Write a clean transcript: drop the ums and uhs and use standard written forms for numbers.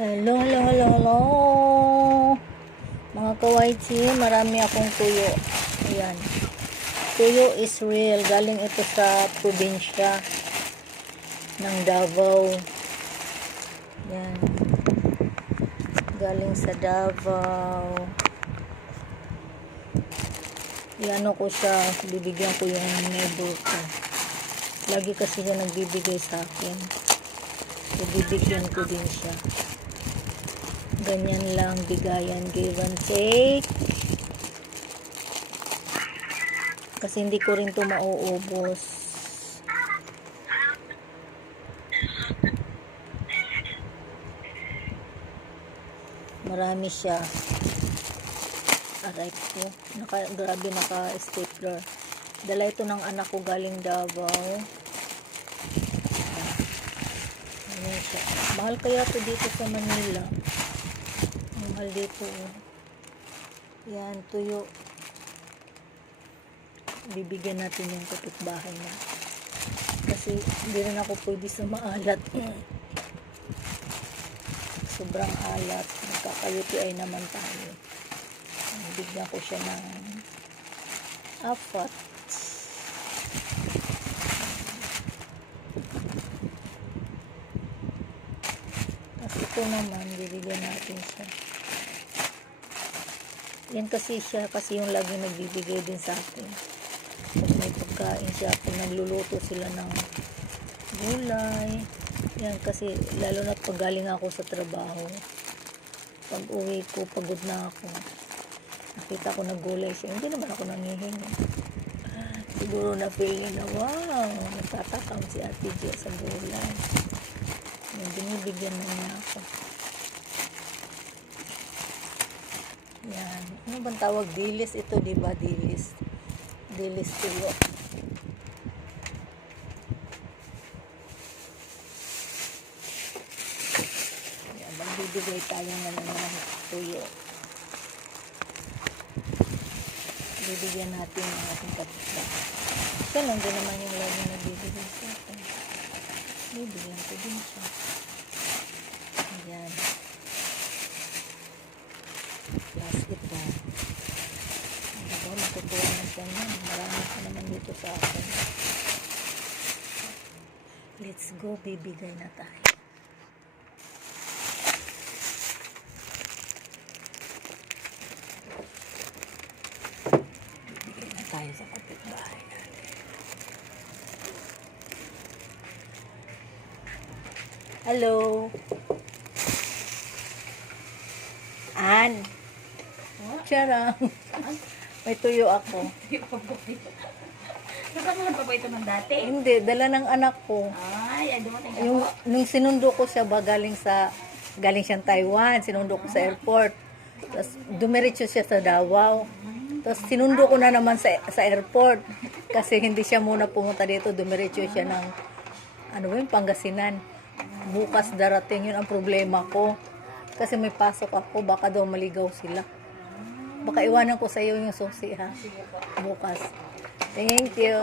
Hello, hello, hello, hello. Mga kawaitsi, marami akong tuyo. Ayan. Tuyo is real. Galing ito sa probinsya ng Davao. Ayan. Galing sa Davao. Iano ko siya, bibigyan ko yung neighbor ko. Lagi kasi siya nagbibigay sa akin. So, bibigyan ko din siya. Ganyan lang, bigayan, give and take. Kasi hindi ko rin ito mauubos. Marami siya. Aray ko. Grabe naka-stapler. Dala ito ng anak ko galing Davao. Ayan siya. Mahal kaya ito dito sa Manila. Mahal dito. Yan, tuyo. Bibigyan natin yung kapitbahay na. Kasi hindi rin ako pwede sa maalat. Sobrang alat. Nagkaka-UTI naman tayo. Bigyan ko siya ng 4. Tapos ito naman, bibigyan natin siya. Yan kasi siya, kasi yung lagi nagbibigay din sa akin. Pag may pagkain siya, pag nagluluto sila ng gulay. Yan kasi, lalo na pag galing ako sa trabaho. Pag uwi ko, pagod na ako. Nakita ko naggulay siya. Hindi naman ako nangihingi. Siguro na feel niya na, wow, nagtatakam si Ate Gia sa gulay. Yan, binibigyan na niya ako. Yan. Ano bang tawag? Dilis ito, diba? Dilis. Dilis tuyo. Yan, magbibigay tayo na ng tuyo. Bibigyan natin ang ating kapitbahay. Siya lang din naman yung lagi nagbibigay sa akin. Bibigyan ko din siya. Ayan. Basket ba? Diba, matutuwa na siya niyan. Marami pa naman dito sa akin. Let's go, bibigay na tayo. Tayo sa kapitbahay natin. Hello. An. Charang. May tuyo ako. Saan mo pa ba ito ng dati? Hindi, dala ng anak ko. Ay, ano mo Nung sinundo ko siya ba galing siyang Taiwan, sinundo ko sa airport. Tapos dumiretso siya sa Davao. Tapos sinundo ko na naman sa airport kasi hindi siya muna pumunta dito, dumiretso siya ng Pangasinan. Bukas darating, yun ang problema ko. Kasi may pasok ako, baka daw maligaw sila. Baka iwanan ko sa iyo yung susi ha. Bukas. Thank you.